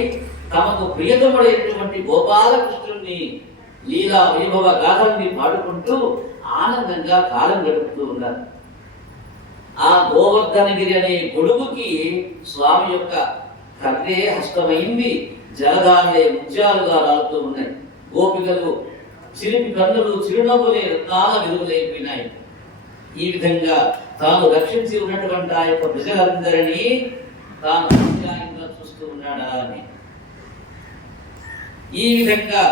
తమకు ప్రియతముడైనటువంటి గోపాలకృష్ణుని లీలా వైభవ గాథల్ని పాడుకుంటూ ఆనందంగా కాలం గడుపుతూ ఉన్నారు. ఆ గోవర్ధనగిరి అనే గొడుగుకి స్వామి యొక్క కర్రే హస్తమైంది, జలధారలే ముత్యాలుగా రాలుతూ ఉన్నాయి. గోపికలు చిలిపి కన్నులు చిరునవ్వులే రత్నాల విలువలైపోయినాయి. ఈ విధంగా తాను రక్షించి ఉన్నటువంటి ఆ యొక్క ప్రజలందరినీ తాను అన్యాయంగా చూస్తూ ఉన్నాడా అని. ఈ విధంగా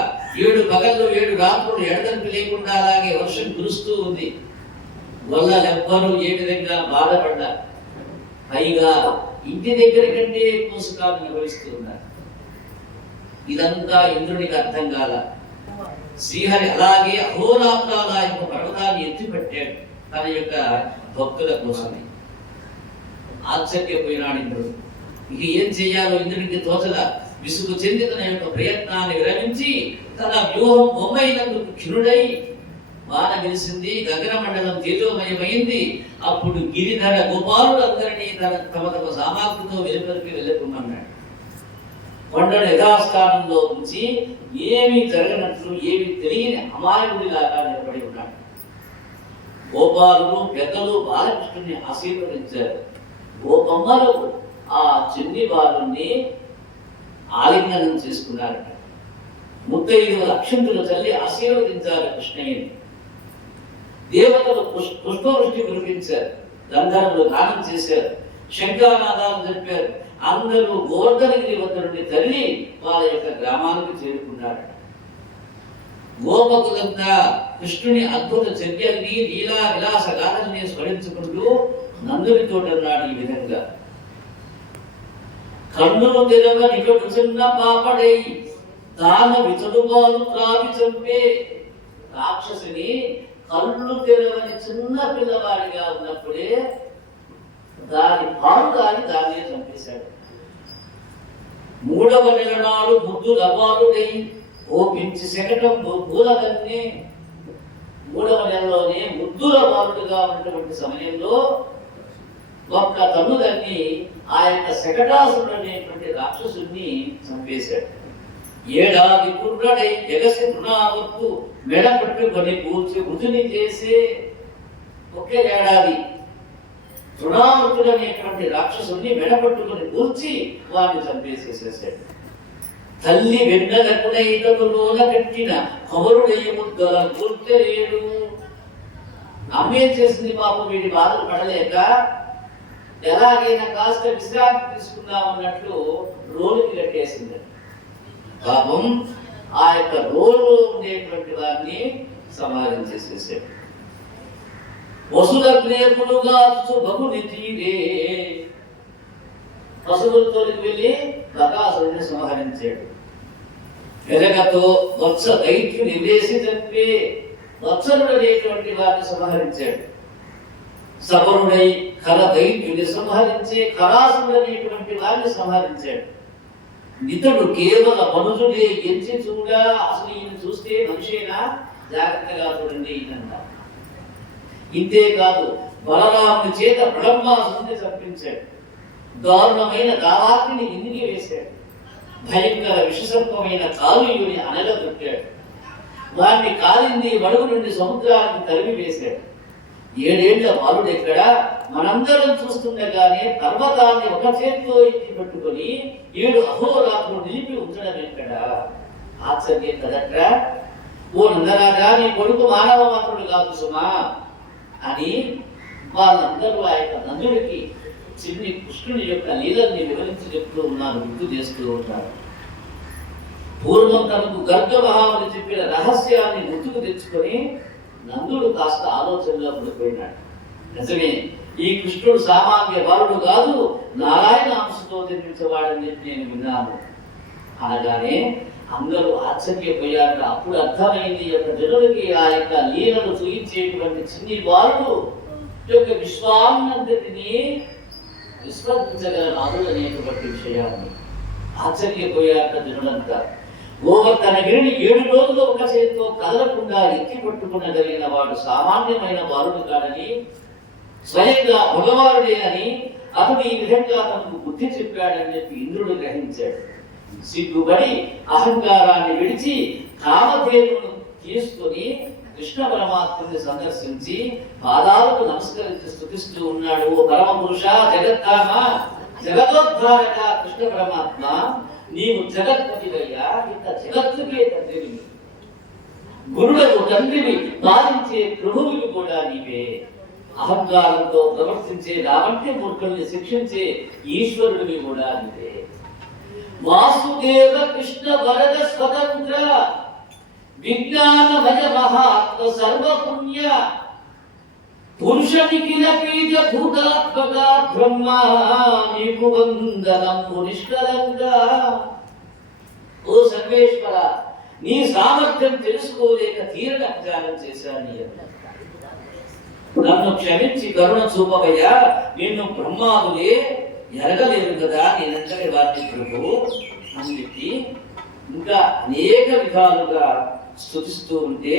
7 పగళ్ళు 7 రాత్రులు ఎడతెరిపి లేకుండా అలాగే వర్షం కురుస్తూ ఉంది. గొల్లలెవ్వరూ ఏ విధంగా బాధపడ్డారు. పైగా ఇంటి దగ్గర కంటే ఎక్కువ సుఖాలు అనుభవిస్తూ ఉన్నారు. ఇదంతా ఇంద్రునికి అర్థం కాల. శ్రీహరి అలాగే అహోరాత్రాల యొక్క పర్వతాన్ని ఎత్తిపెట్టాడు తన యొక్క భక్తుల కోసమే. ఆశ్చర్యపోయినాడు ఇంద్రుడు. ఇక ఏం చేయాలో ఇంద్రుడికి తోచల. విసుగు చెంది తన యొక్క ప్రయత్నాన్ని విరమించి తన వ్యూహం బొమ్మైనందుకు క్షుణుడై వాన వెలిసింది, గగన మండలం తేజోమయమైంది. అప్పుడు గిరిధర గోపాలుడు అందరినీ తమ తమ సామాగ్రితో వెలుపలికి వెళ్ళకుమన్నాడు. కొండను యథాస్థానంలో ఉంచి ఏమీ జరగనట్లు, ఏమీ తెలియని అమాయకుడిలాగా నిలబడి ఉన్నాడు. గోపాలుడు పెద్దలు బాలకృష్ణుని ఆశీర్వదించారు. గోపమ్మలు ఆ చిన్ని బాలుని ఆలింగనం చేసుకున్నారట. ముత్తైదువుల అక్షంతులు చల్లి ఆశీర్వదించారు కృష్ణయ్యని. దేవతలు పుష్పవృష్టి కురిపించారు, గంధర్వులు గానం చేశారు, శంఖానాదాలు జరిపారు. అందరూ గోవర్ధనగిరి వద్ద నుండి తల్లి వాళ్ళ యొక్క గ్రామానికి చేరుకున్నారు. గోపకులంతా కృష్ణుని అద్భుత చర్యల్ని, లీలా విలాస గాథల్ని స్మరించుకుంటూ నందునితో అన్నాడు ఈ విధంగా: కన్నులు తెరవని చిన్న పాపడై తాను వితడుబాలు త్రావి చంపే. రాక్షసుని కళ్ళు తెరవని చిన్న పిల్లవాడిగా ఉన్నప్పుడే దాని పాలు దాన్నే చంపేశాడు. 3వ నెల నాడు ముద్దు లబాలుడై ఓపించి శకటం పూలదన్నే. 3వ నెలలోనే ముద్దుల బాలుడుగా ఉన్నటువంటి సమయంలో ఒక్క తన్నుదన్ని ఆ యొక్క శకటాసురుడు అనేటువంటి రాక్షసుని చంపేశాడు. 7 కుర్రడై జగసి తృణావత్తు మెడ పట్టుకొని కూర్చి మృతుని చేసే. ఒకే ఏడాది తృణావతుడు అనేటువంటి రాక్షసుని మెడ పట్టుకొని కూర్చి వాడిని చంపేసేసేసాడు. తల్లి వెన్నెలకునైతలోన కట్టిన కవరుడై ముద్దల కూర్చలేడు. అమ్మేం చేసింది పాపం, వీడి బాధలు పడలేక ఎలాగైనా కాస్త విశ్రాంతి తీసుకుందామన్నట్లు రోలుకి కట్టేసింది. పాపం ఆ యొక్క రోలు ఉండేటువంటి వారిని సంహరించేసేసాడు. వసులగ్నేపులుగా బహుని తీరే. పశువులతోకి వెళ్ళి బకాసురుడిని సంహరించాడు. ఎరగతో వత్స దైత్యుని వేసి చంపే. వత్సరుడు అనేటువంటి వారిని సంహరించాడు. సబరుడై ఖర దైత్యుని సంహరించే. ఖరాసురుడు అనేటువంటి వారిని సంహరించాడు. ఇతడు కేవల మనుషుడే ఎంచి చూడా. అసలు ఈయన చూస్తే మనిషేనా, జాగ్రత్తగా చూడండి ఈయనంట. ఇంతేకాదు, బలరాముని చేత బ్రహ్మాసురుని చంపించాడు. దారుణమైన దావాగ్ని ఇందికి వేశాడు. భయంకర విషసర్పమైన కాలుయుని అనగదొట్టాడు. వారిని కాలింది మడుగు నుండి సముద్రానికి తరిమి వేశాడు. 7 ఏళ్ల బాలుడు ఎక్కడ, మనందరం చూస్తుండగానే పర్వతాన్ని ఒక చేతితో ఎత్తి పట్టుకొని 7 అహోరాత్రులు నిలిపి ఉంచడం ఎక్కడ? ఆశ్చర్యం కదట్రా. ఓ నందరాజా, నీ కొడుకు మానవ మాత్రుడు కాదు సుమా అని వాళ్ళందరూ ఆ యొక్క నందుడికి చిన్ని కృష్ణుని యొక్క లీలల్ని వివరించి చెప్తూ ఉన్నారు, గుర్తు చేస్తూ ఉంటారు. పూర్వం తనకు గర్గమహాముని చెప్పిన రహస్యాన్ని గుర్తుకు తెచ్చుకొని నందుడు కాస్త ఆలోచనలో పడిపోయినాడు. నిజమే, ఈ కృష్ణుడు సామాన్య బాలుడు కాదు, నారాయణ అంశతో జన్మించేవాడని చెప్పి నేను విన్నాను అనగానే అందరూ ఆశ్చర్యపోయారు. అప్పుడు అర్థమైంది, యొక్క జనులకి ఆ యొక్క లీలను చూయించేటువంటి చిన్ని బాలుడు యొక్క విశ్వాన్నంతటిని విస్మరించగల నాదుడు అనేటువంటి విషయాన్ని ఆశ్చర్యపోయారు జనులంతా. గోవర్ధనగిరిని 7 రోజులు ఒక చేతితో కదలకుండా ఎత్తి పట్టుకునగలిగిన వాడు సామాన్యమైన బాలుడు కాదని, స్వయంగా భగవానుడే అని అతడు ఈ విధంగా తనకు బుద్ధి చెప్పాడని చెప్పి ఇంద్రుడు గ్రహించాడు. సిగ్గుపడి అహంకారాన్ని విడిచి కామధేనును తీసుకొని కృష్ణ పరమాత్మని సందర్శించి పాదాలకు నమస్కరించి స్తుతిస్తూ ఉన్నాడు. ఓ పరమ పురుష, జగత్కామ, జగదోద్ధారక కృష్ణ పరమాత్మ, నీవు జగత్పతివయ్యా, ఇంత జగత్తుకే తండ్రివి, గురులకు తండ్రివి, పాలించే ప్రభువుకి కూడా నీవే. అహంకారంతో ప్రవర్తించే నావంటి మూర్ఖుల్ని శిక్షించే ఈశ్వరుడివి కూడా నీవే. వాసుదేవ కృష్ణ వరద స్వతంత్ర విజ్ఞానమయ మహాత్మ సర్వపుణ్య పురుష నిఖిల బీజ భూతాత్మక బ్రహ్మ, నీకు వందనము నిష్కలంగా. ఓ సర్వేశ్వర, నీ సామర్థ్యం తెలుసుకోలేక తీరణ ప్రచారం చేశాను. నన్ను క్షమించి కరుణ చూపవయ్యా, నిన్ను బ్రహ్మాదులే ఎరగలేదు కదా, నేనంతటి వారిని ప్రభు అని చెప్పి ఇంకా అనేక విధాలుగా స్తుతిస్తూ ఉంటే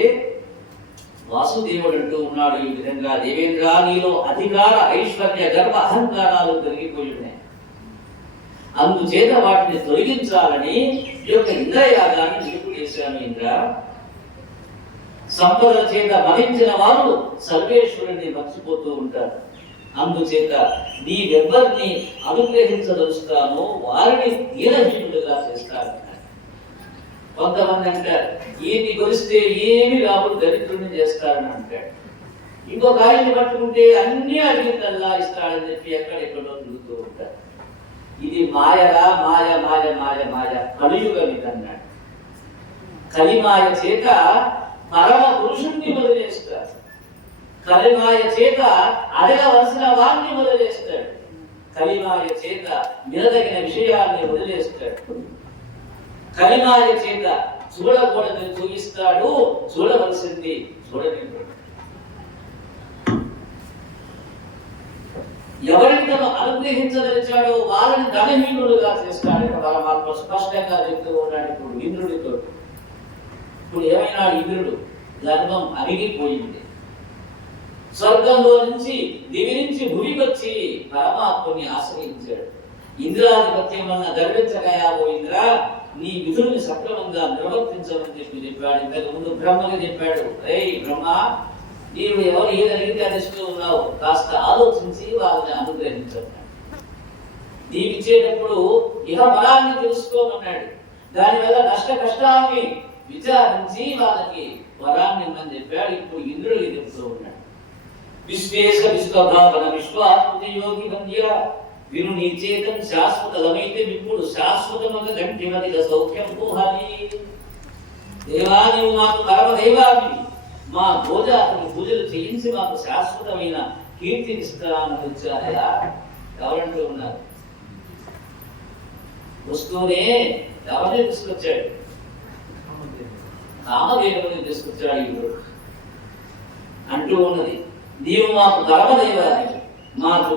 వాసుదేవుడు అంటూ ఉన్నాడు ఈ విధంగా, దేవేంద్ర నీలో అధికార ఐశ్వర్య గర్వ అహంకారాలు పెరిగిపోయి ఉన్నాయి, అందుచేత వాటిని తొలగించాలని ఈ యొక్క ఇంద్రయాగాన్ని నిలుపు చేశాను. ఇంద్ర, సంపద చేత మరించిన వారు సర్వేశ్వరుని మర్చిపోతూ ఉంటారు, అందుచేత నీవెవ్వరిని అనుగ్రహించదలుస్తానో వారిని దీనహీనులుగా చేస్తారు. కొంతమంది అంటారు ఈయన్ని కొలిస్తే ఏమి రాబులు దరిద్రుని చేస్తారని అంటాడు, ఇంకొక ఆయన్ని పట్టుకుంటే అన్ని అడిగిందల్లా ఇస్తాడని చెప్పి ఎక్కడెక్కడో తిరుగుతూ ఉంటారు. ఇది మాయరా, మాయ మాయ మాయ మాయ కలియుగం ఇదన్నాడు. కలిమాయ చేత పరమ పురుషుణ్ణి వదిలేస్తాడు, కలిమాయ చేత అడగవలసిన వారిని వదిలేస్తాడు, కలిమాయ చేత వినదగిన విషయాన్ని వదిలేస్తాడు, కలిమాయ చేత చూడకూడదని చూపిస్తాడు, చూడవలసింది చూడలేదు. ఎవరిని తను అనుగ్రహించదలిచాడో వారిని ధనహీనులుగా చేస్తాడని పరమాత్మ స్పష్టంగా చెప్తూ ఉన్నాడు. ఇప్పుడు ఇంద్రుడితో ఇప్పుడు ఏమైనాడు ఇంద్రుడు, ధర్మం అరిగిపోయింది, స్వర్గంలో నుంచి దివి నుంచి భూమికొచ్చి పరమాత్మని ఆశ్రయించాడు. ఇంద్రాధిపత్యం వలన గర్వించగయావో ఇంద్ర, నీ విధుల్ని సక్రమంగా నిర్వర్తించమని చెప్పాడు. ఇంతకు ముందు బ్రహ్మగా చెప్పాడు, రే బ్రహ్మ, నీవు ఎవరు ఏది అడిగితే అనిస్తూ ఉన్నావు, కాస్త ఆలోచించి వాళ్ళని అనుగ్రహించాడు. నీవిచ్చేటప్పుడు ఇహ బలాన్ని తెలుసుకోమన్నాడు, దానివల్ల నష్ట కష్టాన్ని విచారించి వాళ్ళకి వరాన్ని ఇమ్మని చెప్పాడు. ఇప్పుడు ఇంద్రుడు చెప్తూ ఉన్నాడు, విశ్వేశ విశ్వభావన విశ్వాత్మతి యోగి వంద్య విను నీ చేతం శాశ్వతమైతే ఇప్పుడు శాశ్వతముగా గంటిమదిగా సౌఖ్యం పోహాలి. దేవా, నీవు మాకు పరమదైవామి, మా గోజాతని పూజలు చేయించి మాకు శాశ్వతమైన కీర్తిని ఇస్తానని వచ్చారా ఎవరంటూ ఉన్నారు. వస్తూనే ఎవరిని తీసుకొచ్చాడు, కామదేవుని తీసుకొచ్చాడు. ఇప్పుడు అంటూ ఉన్నది, నీవు మాకు పరమదైవామి, మాకు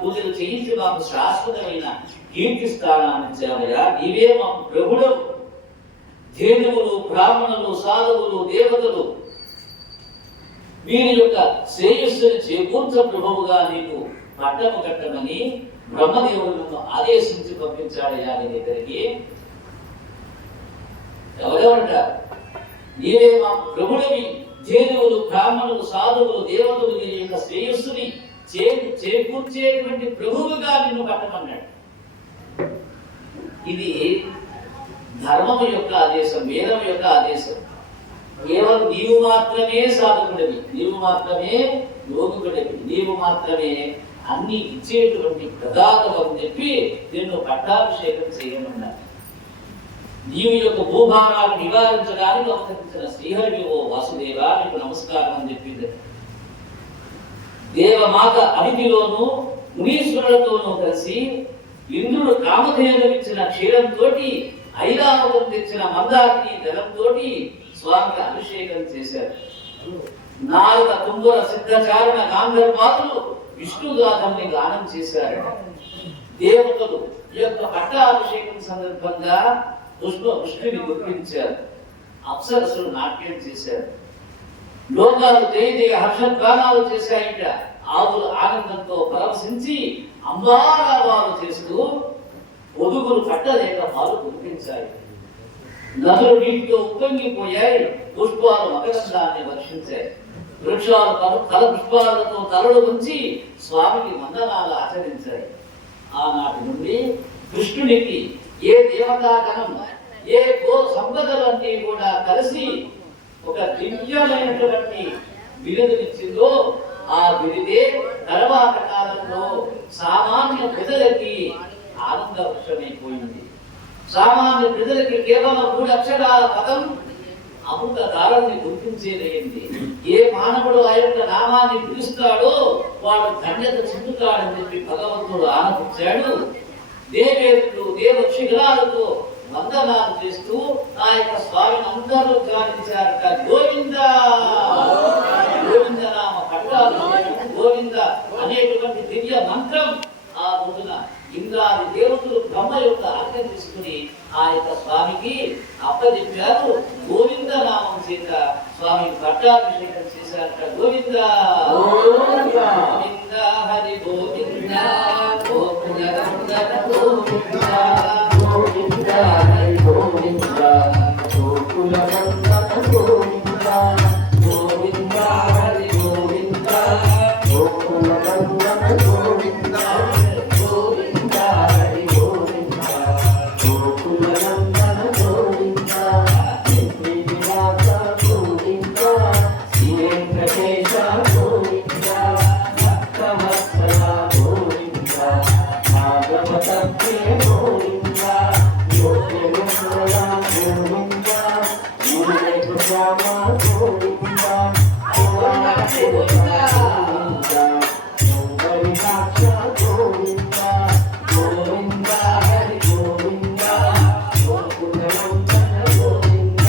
పూజలు చేయించి మాకు శాశ్వతమైన కీర్తి స్థానాన్ని ఇచ్చావయ్యా, నీవే మాకు ప్రభుడు. ధేనువులు, బ్రాహ్మణులు, సాధువులు, దేవతలు వీరి యొక్క శ్రేయస్సుని చేకూర్చ ప్రభువుగా నీకు పట్టము కట్టమని బ్రహ్మదేవులను ఆదేశించి పంపించాడయ్యా నీ దగ్గరికి. ఎవరెవరంటారు, నీవే మాకు ప్రభుడివి, ధేనువులు, బ్రాహ్మణులు, సాధువులు, దేవతలు వీరి యొక్క శ్రేయస్సుని చేకూర్చేటువంటి ప్రభువుగా నిన్ను కట్టమన్నాడు. ఇది ధర్మం యొక్క ఆదేశం, వేదం యొక్క ఆదేశం. కేవలం నీవు మాత్రమే సాధకుడివి, నీవు మాత్రమే యోగుకుడివి, నీవు మాత్రమే అన్ని ఇచ్చేటువంటి ప్రదాతవు అని చెప్పి నిన్ను పట్టాభిషేకం చేయమన్నారు. నీవు యొక్క భూభారాలు నివారించడానికి అవతరించిన శ్రీహరి ఓ వాసుదేవా నీకు నమస్కారం అని చెప్పింది. దేవమాత అతిథిలోను మునీశ్వరులతోనూ కలిసి ఇంద్రుడు కామధేను ఇచ్చిన క్షీరంతో ఐరావతం తెచ్చిన మందాకిని జలంతో స్వామికి అభిషేకం చేశారు. 4 తుంగుల సిద్ధచారణ గాంధర్వాదులు విష్ణుగాథల్ని గానం చేశారు. దేవతలు ఈ యొక్క పట్టాభిషేకం సందర్భంగా పుష్పవృష్టిని గుర్తించారు, అప్సరసులు నాట్యం చేశారు, లోకాలు జయ హర్షగానాలు చేశాయిట. ఆవులు ఆనందంతో పరవశించి అంబారావాలు చేస్తూ ఒదుగులు పట్టలేక పాలు కురిపించాయి. నదులు నీటితో ఉప్పొంగిపోయాయి, పుష్పాలు మకరందాన్ని వర్షించాయి. వృక్షాలు తల పుష్పాలతో తలలు ఉంచి స్వామికి వందనాలు ఆచరించాయి. ఆనాటి నుండి కృష్ణునికి ఏ దేవతాగణం, ఏ గో సంపదలన్నీ కూడా కలిసి ఒక దివ్యమైనటువంటి బిరుదునిచ్చిందో ఆ బిరుదే తర్వాత కాలంలో సామాన్య ప్రజలకి ఆనంద వృక్షమైపోయింది. సామాన్య ప్రజలకి కేవలం 3 అక్షరాల పదం అమృత దారాన్ని గుర్తించేదైంది. ఏ మానవుడు ఆ యొక్క నామాన్ని పిలుస్తాడో వాడు ధన్యత చెందుతాడని చెప్పి భగవంతుడు ఆనందించాడు. దేవేంద్రులు దేవక్షిగరాలతో వందనాలు చేస్తూ ఆ యొక్క స్వామిని అందరూ గానించారట. గోవింద గోవింద నామ పట్టాలు గోవింద అనేటువంటి దివ్య మంత్రం ఆ రోజున ఇంద్రాది దేవతలు బ్రహ్మ యొక్క ఆజ్ఞ తీసుకుని ఆ యొక్క స్వామికి అప్పచెప్పారు. గోవింద నామం చేత స్వామి పట్టాభిషేకం గోవింద గోవింద హరి గోవింద గోకుల నందన గోవింద గోవింద హరి గోవింద గోకుల నందన గోవింద గోవింద హరి గోవింద గోకుల నందన గోవింద గోవింద హరి గోవింద గోకుల నందన గోవింద శ్రీనివాస గోవింద శ్రీ వెంకటేశ గోవింద భక్తవత్సల గోవింద భాగవత ప్రియ గోవింద యోగేశ్వర గోవింద గురుదేవ శ్యామ గోవింద గోవింద గోవింద సాక్ష గోవింద గోవింద హరి గోవింద గోకుల నందన గోవింద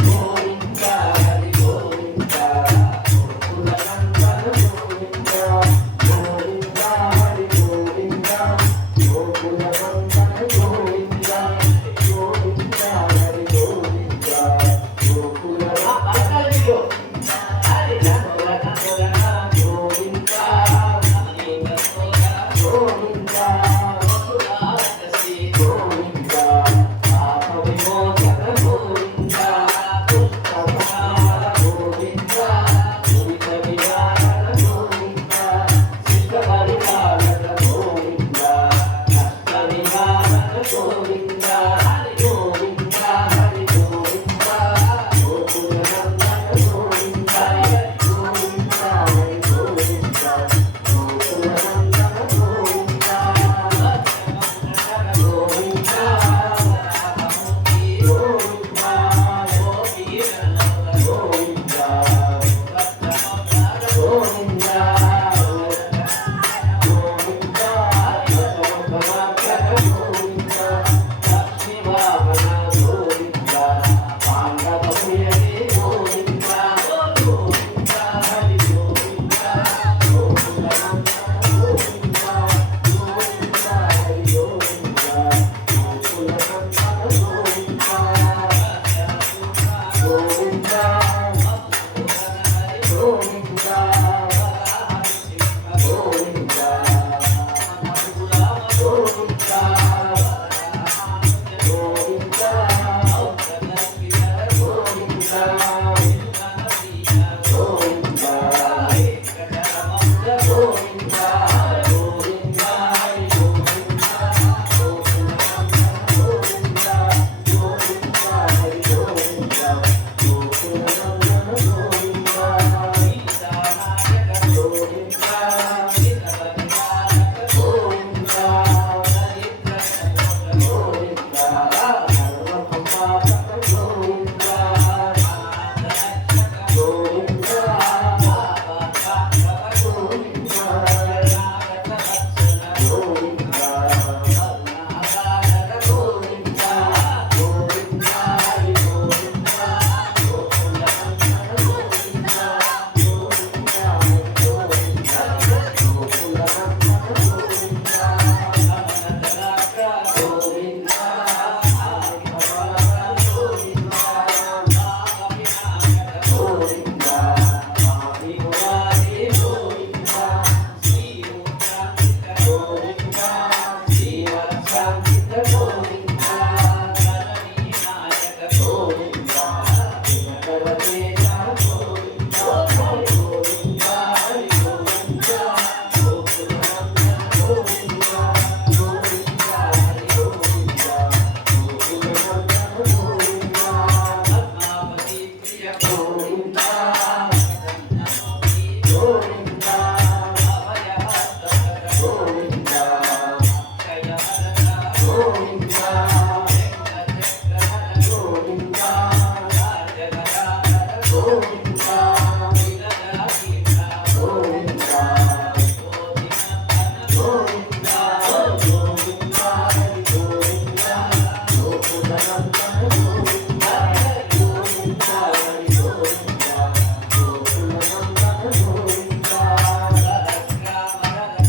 గోవింద హరి గోవింద గోకుల నందన గోవింద గోవింద హరి గోవింద గోకుల నందన గోవింద గోవింద హరి గోవింద గోకుల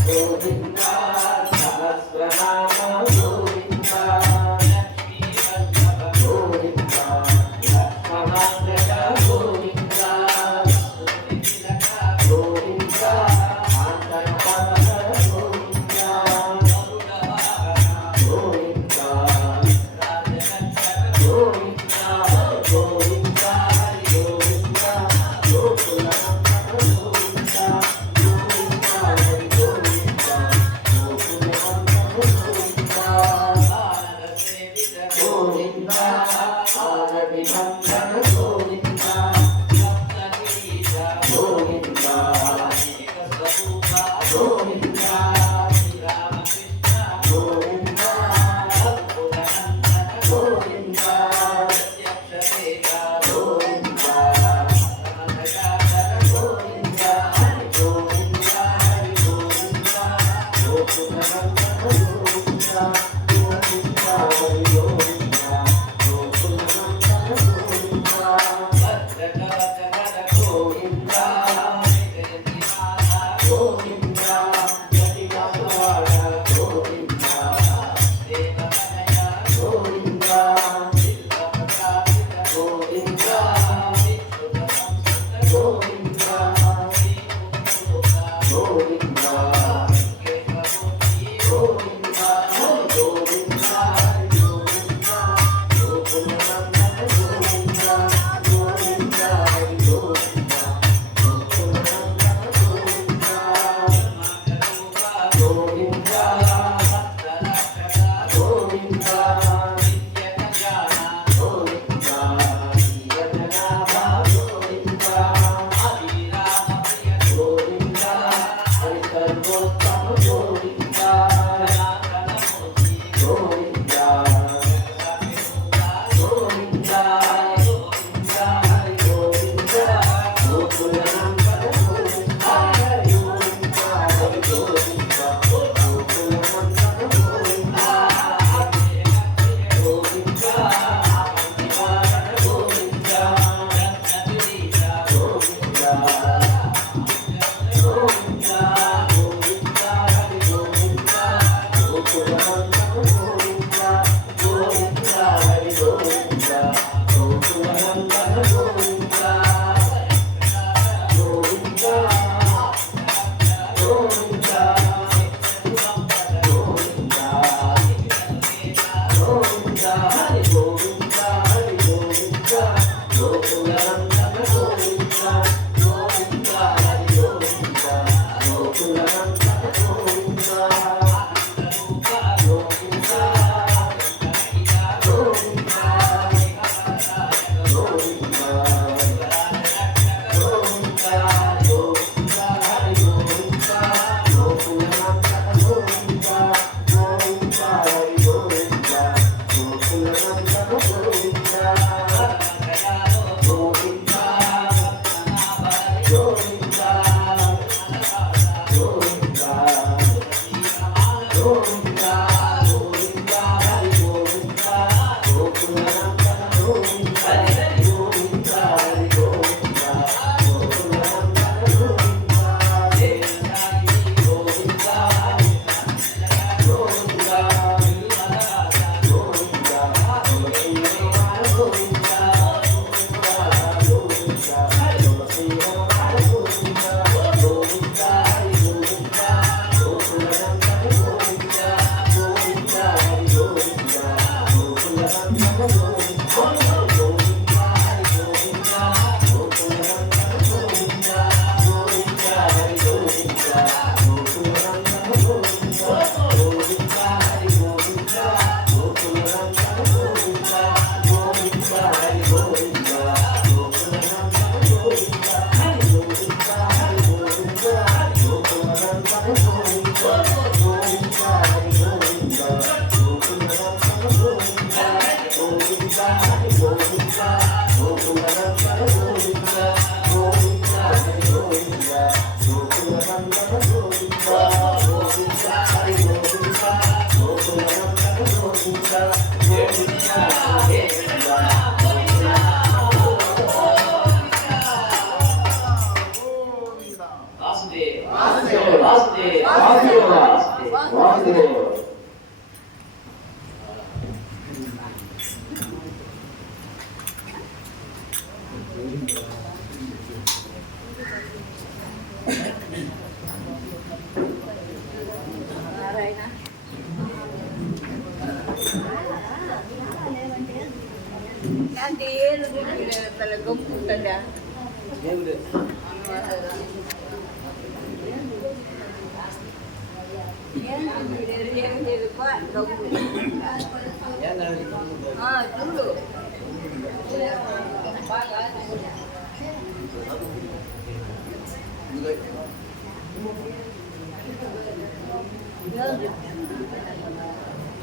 గోవింద సహస్రనామ గోవింద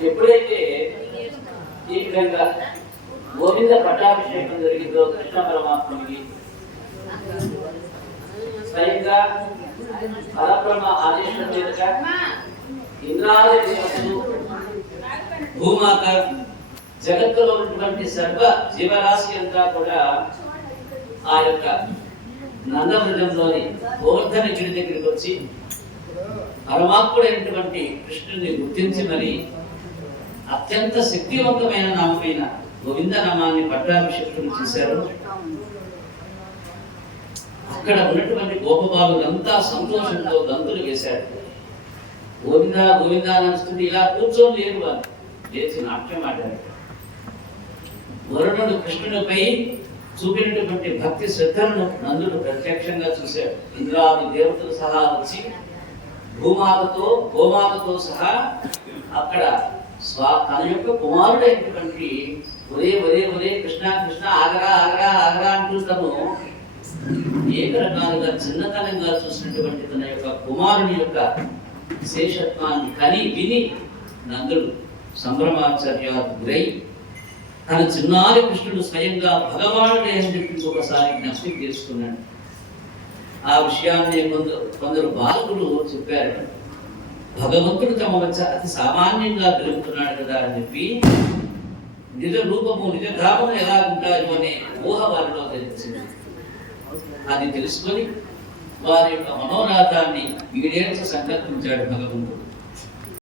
ఎప్పుడైతే ఈ విధంగా గోవింద పట్టాభిషేకం జరిగిందో కృష్ణ పరమాత్మకి స్వయంగా పరబ్రహ్మ ఆదేశం మీదుగా ఇంద్రాది దేవతలు భూమాత జగత్తులో ఉన్నటువంటి సర్వ జీవరాశి అంతా కూడా ఆ యొక్క నందవృజంలోని గోవర్ధన గిరి దగ్గరికి వచ్చి పరమాత్ముడైనటువంటి కృష్ణుని గుర్తించి మరి అత్యంత శక్తివంతమైన నామమైన గోవింద నామాన్ని పట్టాభిషేకం చేశారు. అక్కడ ఉన్నటువంటి గోపబాలులంతా సంతోషంతో గంతులు వేశారు. గోవింద గోవింద నడుస్తుంది. ఇలా కూర్చొని లేరు, వాళ్ళు లేచి నాట్యం ఆడారు. వరుణుడు కృష్ణుడిపై చూపినటువంటి భక్తి శ్రద్ధలను నందుడు ప్రత్యక్షంగా చూశాడు. ఇంద్రాది దేవతలు సహా వచ్చి గోమాతతో సహా అక్కడ తన యొక్క కుమారుడైనటువంటి ఒరే ఒరే ఒరే కృష్ణ కృష్ణ ఆగరా ఆగరా ఆగరా అంటూ తను ఏకరకాలుగా చిన్నతనంగా చూసినటువంటి తన యొక్క కుమారుని యొక్క విశేషత్వాన్ని కని విని నందుడు సంభ్రమాచార్యాలకు గురై తన చిన్నారి కృష్ణుడు స్వయంగా భగవానుడే అని చెప్పి ఒకసారి జ్ఞప్తి చేసుకున్నాడు. ఆ విషయాన్ని కొందరు బాలకులు చెప్పారు. భగవంతుడు తమ వచ్చ అతి సామాన్యంగా పెరుగుతున్నాడు కదా అని చెప్పి నిజ రూపము నిజ ధామము ఎలా ఉంటాయో అనే ఊహ వారిలో తెలిసింది. అది తెలుసుకొని వారి యొక్క మనోరాధాన్ని ఈడేర్చ సంకల్పించాడు భగవంతుడు.